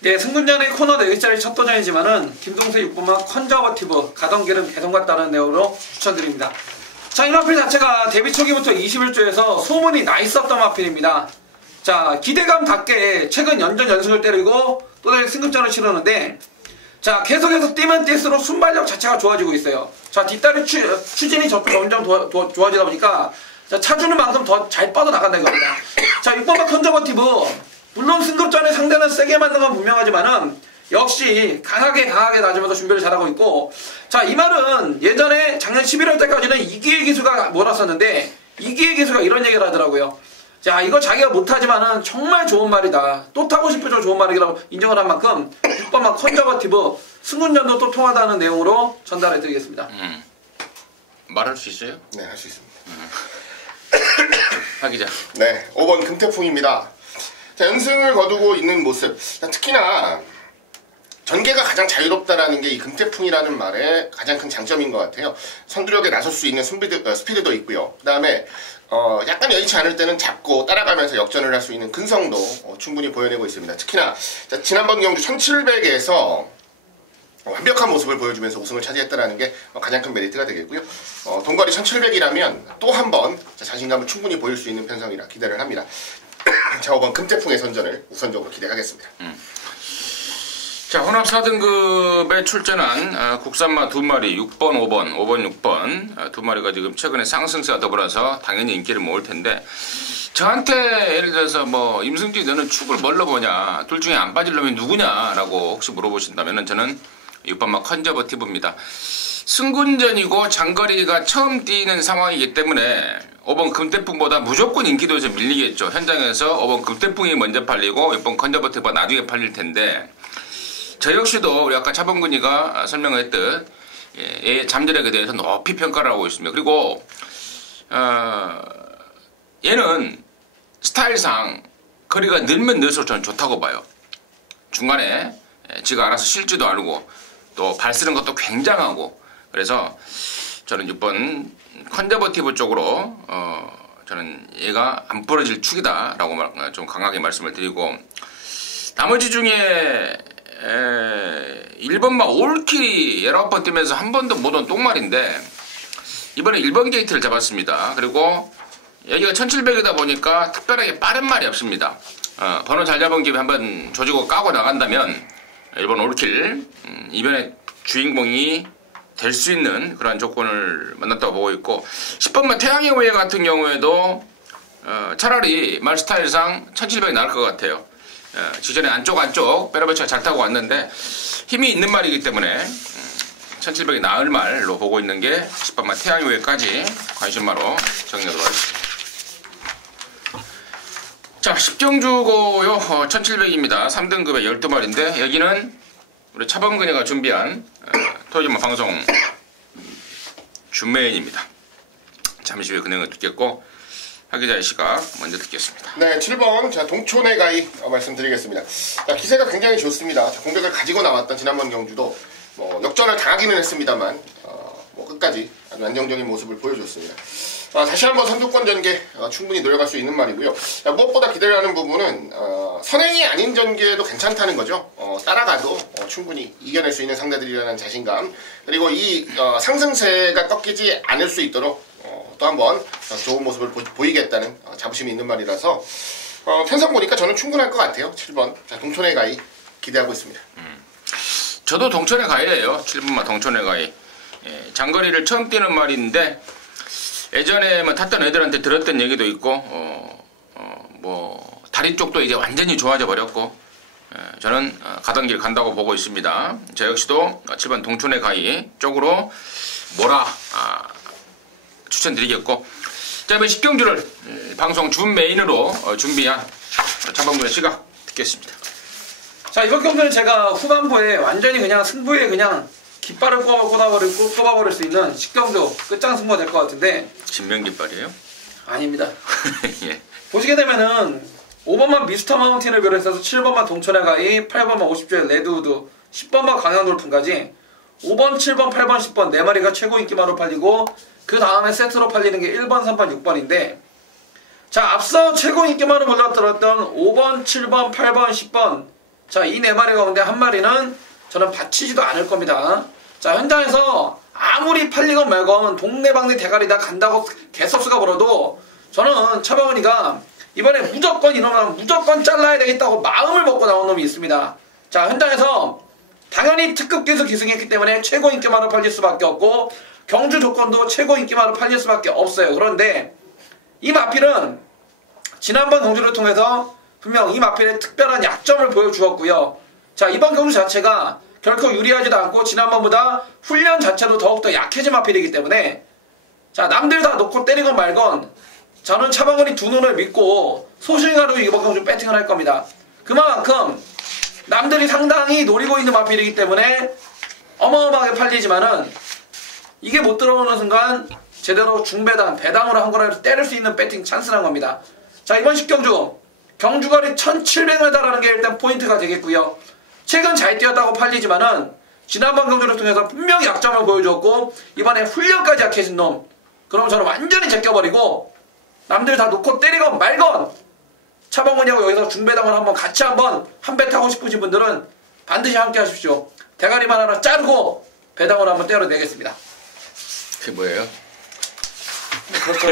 네, 승군전의 코너 4개짜리 첫 도전이지만은 김동세 6번마 컨저버티브 가던 길은 개성 같다는 내용으로 추천드립니다. 자, 이 마필 자체가 데뷔 초기부터 21조에서 소문이 나 있었던 마필입니다. 자, 기대감답게 최근 연전 연승을 때리고 또다시 승급전을 치르는데, 자, 계속해서 뛰면 뛸수록 순발력 자체가 좋아지고 있어요. 자, 뒷다리 추진이 점점 좋아지다 보니까 자, 차주는 만큼 더 잘 뻗어나간다 이겁니다. 자, 6번마 컨저버티브, 물론 승급전에 상대는 세게 맞는 건 분명하지만은 역시 강하게 낮으면서 준비를 잘하고 있고, 자, 이 말은 예전에 작년 11월 때까지는 이기의 기수가 몰았었는데 이기의 기수가 이런 얘기를 하더라고요. 자, 이거 자기가 못하지만은 정말 좋은 말이다. 또 타고 싶어져 좋은 말이라고 인정을 한 만큼 6번만 컨저버티브 승군전도 또 통하다는 내용으로 전달해 드리겠습니다. 말할 수 있어요? 네, 할 수 있습니다. 하 기자. 네, 5번 금태풍입니다. 자, 연승을 거두고 있는 모습. 특히나 전개가 가장 자유롭다라는 게 이 금태풍이라는 말의 가장 큰 장점인 것 같아요. 선두력에 나설 수 있는 스피드도 있고요. 그 다음에 약간 여의치 않을 때는 잡고 따라가면서 역전을 할 수 있는 근성도 충분히 보여내고 있습니다. 특히나 자, 지난번 경주 1700에서 완벽한 모습을 보여주면서 우승을 차지했다는 게 가장 큰 메리트가 되겠고요. 동거리 1700이라면 또 한 번 자신감을 충분히 보일 수 있는 편성이라 기대를 합니다. 자, 5번 금태풍의 선전을 우선적으로 기대하겠습니다. 자, 혼합 4등급에 출전한 국산마 2마리, 6번, 5번, 6번 2마리가 지금 최근에 상승세와 더불어서 당연히 인기를 모을 텐데, 저한테 예를 들어서 뭐 임승진 너는 축을 뭘로 보냐, 둘 중에 안 빠질 놈이 누구냐라고 혹시 물어보신다면 저는 6번마 컨저버티브입니다. 승군전이고 장거리가 처음 뛰는 상황이기 때문에 5번 금태풍보다 무조건 인기도에서 밀리겠죠. 현장에서 5번 금태풍이 먼저 팔리고 6번 컨저버티브가 나중에 팔릴 텐데, 저 역시도 우리 아까 차범근이가 설명했듯 얘의 잠재력에 대해서 높이 평가를 하고 있습니다. 그리고 얘는 스타일상 거리가 늘면 늘수록 저는 좋다고 봐요. 중간에 지가 알아서 실지도 않고 또 발 쓰는 것도 굉장하고, 그래서 저는 6번 컨저버티브 쪽으로 저는 얘가 안 부러질 축이다 라고 좀 강하게 말씀을 드리고, 나머지 중에 1번마 올킬이 19번 뛰면서 한 번도 못 온 똥말인데 이번에 1번 게이트를 잡았습니다. 그리고 여기가 1700이다 보니까 특별하게 빠른 말이 없습니다. 번호 잘 잡은 김에 한번 조지고 까고 나간다면 1번 올킬 이번에 주인공이 될 수 있는 그런 조건을 만났다고 보고 있고, 10번마 태양의 후예 같은 경우에도 차라리 말 스타일상 1700이 나을 것 같아요. 직전에 안쪽 빼라베치가 잘 타고 왔는데 힘이 있는 말이기 때문에 1700이 나을 말로 보고 있는 게 10번마 태양의 후예까지 관심마로 정리하도록 하겠습니다. 자, 10경주고요. 1700입니다. 3등급의 12마리인데 여기는 우리 차범근이가 준비한 토요일마 방송 준메인입니다. 잠시 후에 그 내용을 듣겠고 하기자의 시각 먼저 듣겠습니다. 네, 7번 자 동촌의 가이 말씀드리겠습니다. 자, 기세가 굉장히 좋습니다. 공격을 가지고 나왔던 지난번 경주도 역전을 당하기는 했습니다만 끝까지 아주 안정적인 모습을 보여줬습니다. 다시 한번 선두권 전개 충분히 노려갈 수 있는 말이고요. 무엇보다 기대를 하는 부분은 선행이 아닌 전개도 괜찮다는 거죠. 따라가도 충분히 이겨낼 수 있는 상대들이라는 자신감, 그리고 이 상승세가 꺾이지 않을 수 있도록 또 한번 좋은 모습을 보이겠다는 자부심이 있는 말이라서 편성 보니까 저는 충분할 것 같아요. 7번 동천의 가이 기대하고 있습니다. 저도 동천의 가이예요. 7번마 동천의 가이. 장거리를 처음 뛰는 말인데 예전에 뭐 탔던 애들한테 들었던 얘기도 있고 뭐 다리 쪽도 이제 완전히 좋아져 버렸고 저는 가던 길 간다고 보고 있습니다. 저 역시도 7번 동천의 가이 쪽으로 몰아 추천드리겠고, 자, 이번 10경주를 방송 준 메인으로 준비한 차범근의 시각 듣겠습니다. 자, 이번 경기는 제가 후반부에 완전히 그냥 승부에 그냥 깃발을 꼽아버릴 수 있는 10경주 끝장 승부가 될 것 같은데. 진명깃발이에요? 아닙니다. 예. 보시게 되면은 5번만 미스터 마운틴을 비롯해서 7번만 동천의 가이, 8번만 50주의 레드우드, 10번만 강양돌풍까지 5번, 7번, 8번, 10번 4마리가 최고 인기마로 팔리고, 그 다음에 세트로 팔리는 게 1번, 3번, 6번인데, 자, 앞서 최고 인기마로 불러들었던 5번, 7번, 8번, 10번, 자, 이 4마리 가운데 한 마리는 저는 바치지도 않을 겁니다. 자, 현장에서 아무리 팔리건 말건 동네방네 대가리 다 간다고 개섭수가 벌어도 저는 차범근이가 이번에 무조건 이놈은 무조건 잘라야 되겠다고 마음을 먹고 나온 놈이 있습니다. 자, 현장에서 당연히 특급 기수 기승했기 때문에 최고 인기마로 팔릴 수밖에 없고, 경주 조건도 최고 인기마로 팔릴 수밖에 없어요. 그런데 이 마필은 지난번 경주를 통해서 분명 이 마필의 특별한 약점을 보여주었고요. 자, 이번 경주 자체가 결코 유리하지도 않고 지난번보다 훈련 자체도 더욱더 약해진 마필이기 때문에, 자, 남들 다 놓고 때리건 말건 저는 차범근이 두 눈을 믿고 소신가로 이번 경주 배팅을 할 겁니다. 그만큼 남들이 상당히 노리고 있는 마필이기 때문에 어마어마하게 팔리지만은 이게 못 들어오는 순간 제대로 중배당, 배당으로 한 거라도 때릴 수 있는 배팅 찬스란 겁니다. 자, 이번 10경주 경주거리 1700을 달하는 게 일단 포인트가 되겠고요. 최근 잘 뛰었다고 팔리지만은 지난번 경주를 통해서 분명히 약점을 보여줬고, 이번에 훈련까지 약해진 놈, 그럼 저는 완전히 제껴버리고 남들 다 놓고 때리건 말건 차범근이하고 여기서 중배당을 한번 같이 한번 한 배 타고 싶으신 분들은 반드시 함께 하십시오. 대가리만 하나 자르고 배당으로 한번 때려내겠습니다. 그게 뭐예요? 그렇죠.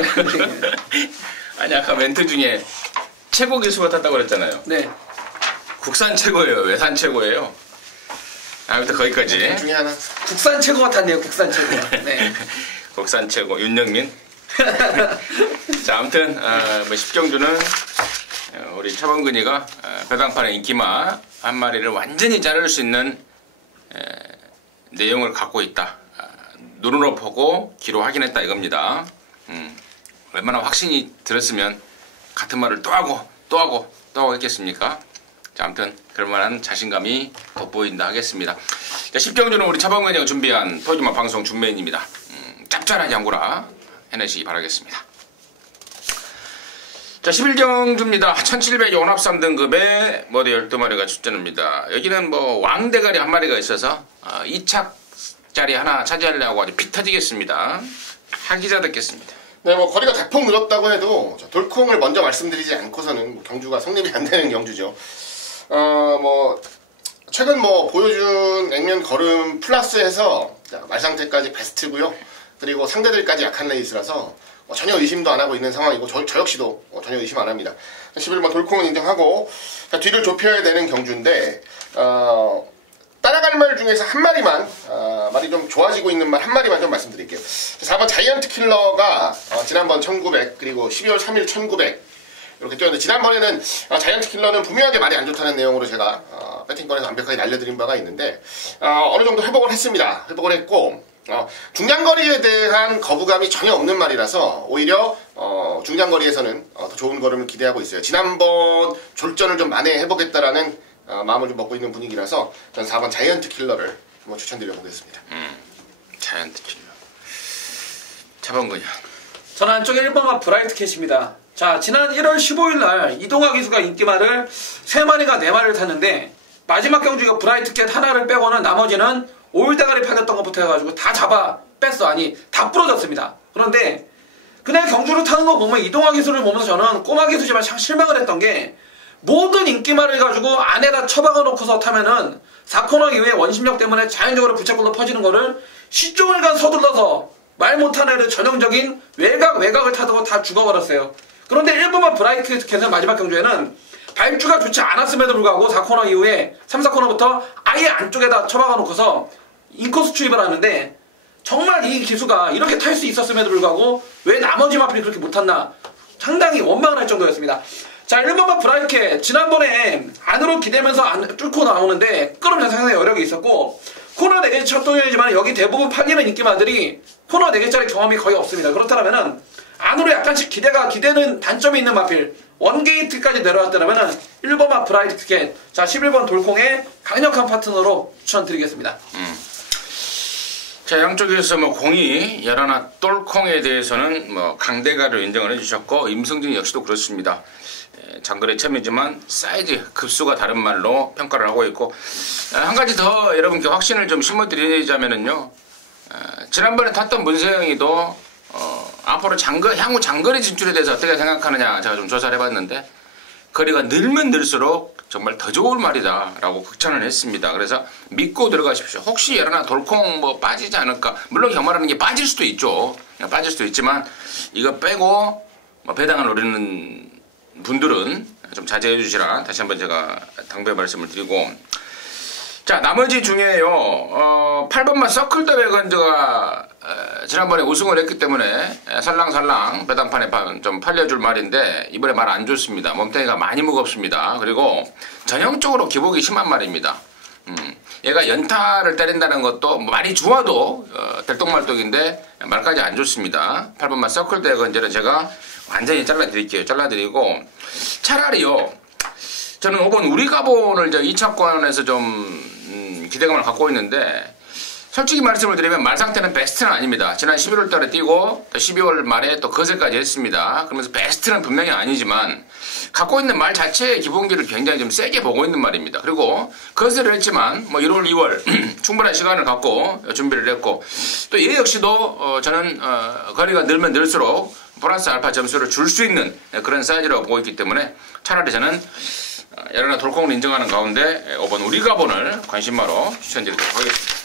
아니, 아까 멘트 중에 최고 기수가 탔다고 그랬잖아요. 네. 국산 최고예요? 외산 최고예요? 아무튼 거기까지. 둘 중에 하나. 국산 최고가 탔네요. 국산 최고. 네. 국산 최고 윤영민. 자, 아무튼 뭐 10경주는 우리 차범근이가 배당판의 인기마 한 마리를 완전히 자를 수 있는 내용을 갖고 있다. 눈으로 보고 귀로 확인했다 이겁니다. 얼마나 확신이 들었으면 같은 말을 또 하고 또 하고 또 하고 했겠습니까? 자, 아무튼 그럴만한 자신감이 돋보인다 하겠습니다. 자, 10경주는 우리 차범근이가 준비한 토요일만 방송 준메인입니다. 짭짤한 양구라 해내시기 바라겠습니다. 자, 11경주입니다. 1700 연합 3등급에 모두 12마리가 출전합니다. 여기는 뭐 왕대가리 한 마리가 있어서 2착짜리 하나 차지하려고 아주 피 터지겠습니다. 하기자 듣겠습니다. 네, 뭐 거리가 대폭 늘었다고 해도 돌콩을 먼저 말씀드리지 않고서는 뭐 경주가 성립이 안 되는 경주죠. 뭐 최근 뭐 보여준 액면 걸음 플러스해서 말 상태까지 베스트고요. 그리고 상대들까지 약한 레이스라서 전혀 의심도 안 하고 있는 상황이고, 저 역시도 전혀 의심 안 합니다. 11번 돌콩은 인정하고, 자, 뒤를 좁혀야 되는 경주인데, 따라갈 말 중에서 한 마리만, 말이 좀 좋아지고 있는 말 한 마리만 좀 말씀드릴게요. 4번 자이언트 킬러가 지난번 1900, 그리고 12월 3일 1900 이렇게 뛰었는데, 지난번에는 자이언트 킬러는 분명하게 말이 안 좋다는 내용으로 제가 배팅권에서 완벽하게 날려드린 바가 있는데, 어느 정도 회복을 했습니다. 회복을 했고, 중장거리에 대한 거부감이 전혀 없는 말이라서 오히려 중장거리에서는 더 좋은 걸음을 기대하고 있어요. 지난번 졸전을 좀 만회해보겠다라는 마음을 좀 먹고 있는 분위기라서 저는 4번 자이언트 킬러를 한번 추천드려보겠습니다. 자이언트 킬러. 차범근이요. 저는 안쪽에 1번과 브라이트 캣입니다. 자, 지난 1월 15일날 이동화 기수가 인기말을 3마리가 4마리를 탔는데, 마지막 경주가 브라이트 캣 하나를 빼고는 나머지는 올대가리 팔렸던 것부터 해가지고 다 잡아 뺐어. 아니 다 부러졌습니다. 그런데 그날 경주를 타는 거 보면 이동화 기수를 보면서 저는 꼬마 기수지만 참 실망을 했던 게 모든 인기말을 가지고 안에다 처박아 놓고서 타면은 4코너 이후에 원심력 때문에 자연적으로 부채꼴로 퍼지는 거를 시종일관 서둘러서 말 못하는 애를 전형적인 외곽을 타고 다 죽어버렸어요. 그런데 1번만 브라이크 캣의 마지막 경주에는 발주가 좋지 않았음에도 불구하고 4코너 이후에 3, 4코너부터 아예 안쪽에다 처박아 놓고서 인코스 추입을 하는데 정말 이 기수가 이렇게 탈 수 있었음에도 불구하고 왜 나머지 마필이 그렇게 못탔나 상당히 원망을 할 정도였습니다. 자, 1번만 브라이켓 지난번에 안으로 기대면서 뚫고 나오는데 끌어내서 상당히 여력이 있었고 코너 4개 첫 도전이지만 여기 대부분 팔리는 인기마들이 코너 4개짜리 경험이 거의 없습니다. 그렇다면은 안으로 약간씩 기대는 단점이 있는 마필 원게이트까지 내려왔더라면은 1번만 브라이켓 자 11번 돌콩의 강력한 파트너로 추천드리겠습니다. 자, 양쪽에서 뭐 공이 야라나 똘콩에 대해서는 뭐 강대가를 인정을 해주셨고 임승진 역시도 그렇습니다. 장거리 처음이지만 사이즈 급수가 다른 말로 평가를 하고 있고 한 가지 더 여러분께 확신을 좀 심어드리자면은요 지난번에 탔던 문세영이도 앞으로 향후 장거리 진출에 대해서 어떻게 생각하느냐 제가 좀 조사를 해봤는데 거리가 늘면 늘수록 정말 더 좋을 말이다 라고 극찬을 했습니다. 그래서 믿고 들어가십시오. 혹시 여러나 돌콩 뭐 빠지지 않을까. 물론 경마라는 게 빠질 수도 있죠. 빠질 수도 있지만 이거 빼고 뭐 배당을 노리는 분들은 좀 자제해 주시라 다시 한번 제가 당부의 말씀을 드리고 자 나머지 중에요 8번만 서클 더 외건저가 지난번에 우승을 했기 때문에 살랑살랑 배당판에 좀 팔려줄 말인데 이번에 말 안 좋습니다. 몸뚱이가 많이 무겁습니다. 그리고 전형적으로 기복이 심한 말입니다. 얘가 연타를 때린다는 것도 많이 좋아도 들똥말똥인데 말까지 안 좋습니다. 8번만 서클 더 외건저는 제가 완전히 잘라드릴게요. 잘라드리고 차라리요 저는 5번 우리가본을 2차권에서 좀 기대감을 갖고 있는데 솔직히 말씀을 드리면 말 상태는 베스트는 아닙니다. 지난 11월 달에 뛰고 또 12월 말에 또 거세까지 했습니다. 그러면서 베스트는 분명히 아니지만 갖고 있는 말 자체의 기본기를 굉장히 좀 세게 보고 있는 말입니다. 그리고 거세를 했지만 뭐 1월, 2월 충분한 시간을 갖고 준비를 했고 또 얘 역시도 저는 거리가 늘면 늘수록 플러스 알파 점수를 줄 수 있는 그런 사이즈라고 보고 있기 때문에 차라리 저는 여러나 돌콩을 인정하는 가운데 5번 우리가본을 관심마로 추천드리도록 하겠습니다.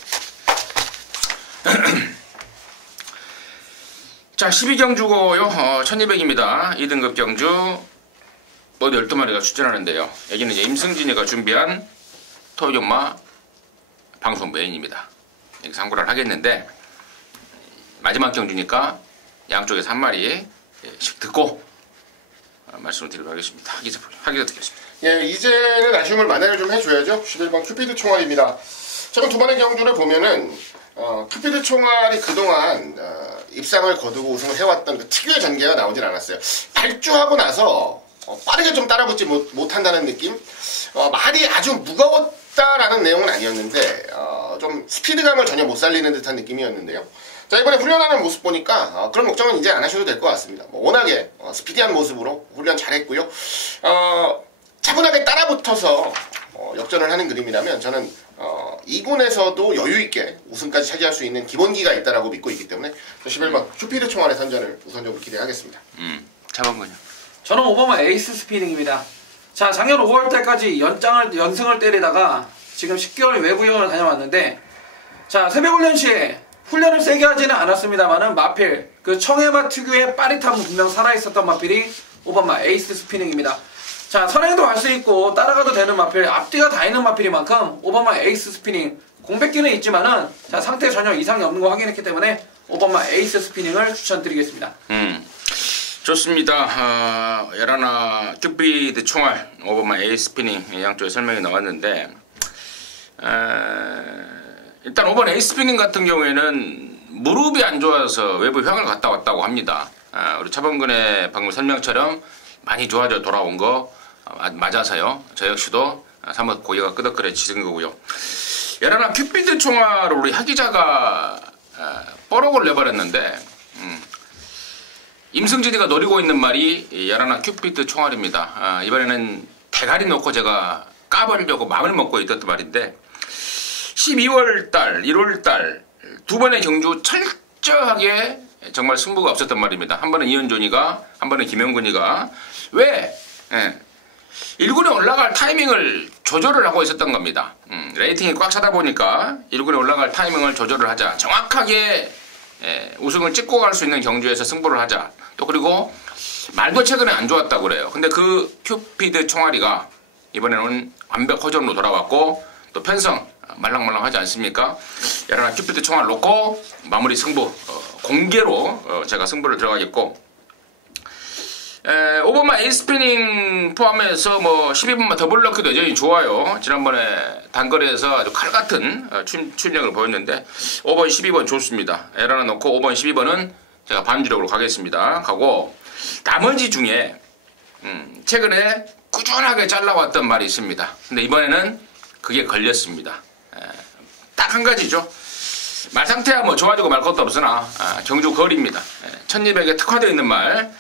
자 12경주고요 1200입니다 2등급 경주 모두 12마리가 출전하는데요 여기는 이제 임승진이가 준비한 토요경마 방송 메인입니다. 여기 상고를 하겠는데 마지막 경주니까 양쪽에서 한 마리씩 듣고 말씀을 드리도록 하겠습니다. 하기자 듣겠습니다. 예, 이제는 아쉬움을 만회를 좀 해줘야죠. 11번 큐피드 총알입니다. 최근 두 번의 경주를 보면은 큐피드 총알이 그동안 입상을 거두고 우승을 해왔던 그 특유의 전개가 나오진 않았어요. 발주하고 나서 빠르게 좀 따라붙지 못한다는 느낌? 말이 아주 무거웠다라는 내용은 아니었는데 좀 스피드감을 전혀 못 살리는 듯한 느낌이었는데요. 자 이번에 훈련하는 모습 보니까 그런 걱정은 이제 안 하셔도 될 것 같습니다. 워낙에 스피디한 모습으로 훈련 잘했고요. 차분하게 따라붙어서 역전을 하는 그림이라면 저는 2군에서도 여유있게 우승까지 차지할 수 있는 기본기가 있다고 믿고 있기 때문에 11번 큐피드 총알의 선전을 우선적으로 기대하겠습니다. 차범근요. 저는 5번만 에이스 스피닝입니다. 자 작년 5월달까지 연승을 때리다가 지금 10개월 외부 여행을 다녀왔는데 자 새벽 훈련 시에 훈련을 세게 하지는 않았습니다만은 마필 그 청해마 특유의 빠릿함은 분명 살아있었던 마필이 5번만 에이스 스피닝입니다. 자 선행도 갈 수 있고 따라가도 되는 마필 앞뒤가 다 있는 마필이만큼 5번만 에이스 스피닝 공백기는 있지만은 자 상태 전혀 이상이 없는 거 확인했기 때문에 5번만 에이스 스피닝을 추천드리겠습니다. 좋습니다. 여라나 큐피드 총알 5번만 에이스 스피닝 양쪽에 설명이 나왔는데 일단 5번 에이스 스피닝 같은 경우에는 무릎이 안 좋아서 외부 휴양을 갔다 왔다고 합니다. 우리 차범근의 방금 설명처럼 많이 좋아져 돌아온 거 맞아서요. 저 역시도 사뭇 고개가 끄덕거려지는 거고요. 여라나 큐피드 총알을 우리 하기자가 뽀록을 내버렸는데 임승진이가 노리고 있는 말이 여라나 큐피드 총알입니다. 이번에는 대가리 놓고 제가 까버리려고 마음을 먹고 있었던 말인데 12월달, 1월달 두 번의 경주 철저하게 정말 승부가 없었단 말입니다. 한 번은 이현존이가, 한 번은 김영근이가. 왜? 1군에 올라갈 타이밍을 조절을 하고 있었던 겁니다. 레이팅이 꽉 차다 보니까 1군에 올라갈 타이밍을 조절을 하자. 정확하게 우승을 찍고 갈 수 있는 경주에서 승부를 하자. 또 그리고 말도 최근에 안 좋았다고 그래요. 근데 그 큐피드 총알이가 이번에는 완벽 호전으로 돌아왔고 또 편성 말랑말랑하지 않습니까? 야라나 큐피드 총알 놓고 마무리 승부 공개로 제가 승부를 들어가겠고 5번만 에이스피닝 포함해서 뭐 12번만 더블럭키도 여전히 좋아요. 지난번에 단거리에서 아주 칼같은 출력을 보였는데 5번 12번 좋습니다. 야라나 놓고 5번 12번은 제가 반주력으로 가겠습니다. 가고 나머지 중에 최근에 꾸준하게 잘라왔던 말이 있습니다. 근데 이번에는 그게 걸렸습니다. 딱 한 가지죠. 말 상태야 뭐 좋아지고 말 것도 없으나 경주 거리입니다. 1200에 특화되어 있는 말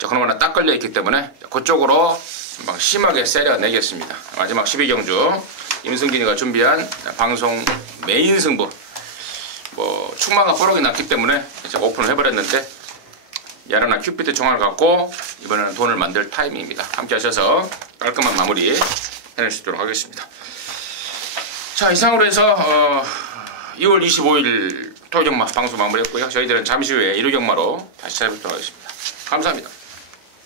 그나마나 딱 걸려있기 때문에 그쪽으로 막 심하게 세려내겠습니다. 마지막 12경주 임승진이가 준비한 방송 메인 승부 뭐 충마가 뽀록이 났기 때문에 제가 오픈을 해버렸는데 야라나 큐피드 총알을 갖고 이번에는 돈을 만들 타이밍입니다. 함께 하셔서 깔끔한 마무리 해낼 수 있도록 하겠습니다. 자, 이상으로 해서 2월 25일 토요일 경마 방송 마무리했고요. 저희들은 잠시 후에 1호 경마로 다시 찾아뵙도록 하겠습니다. 감사합니다.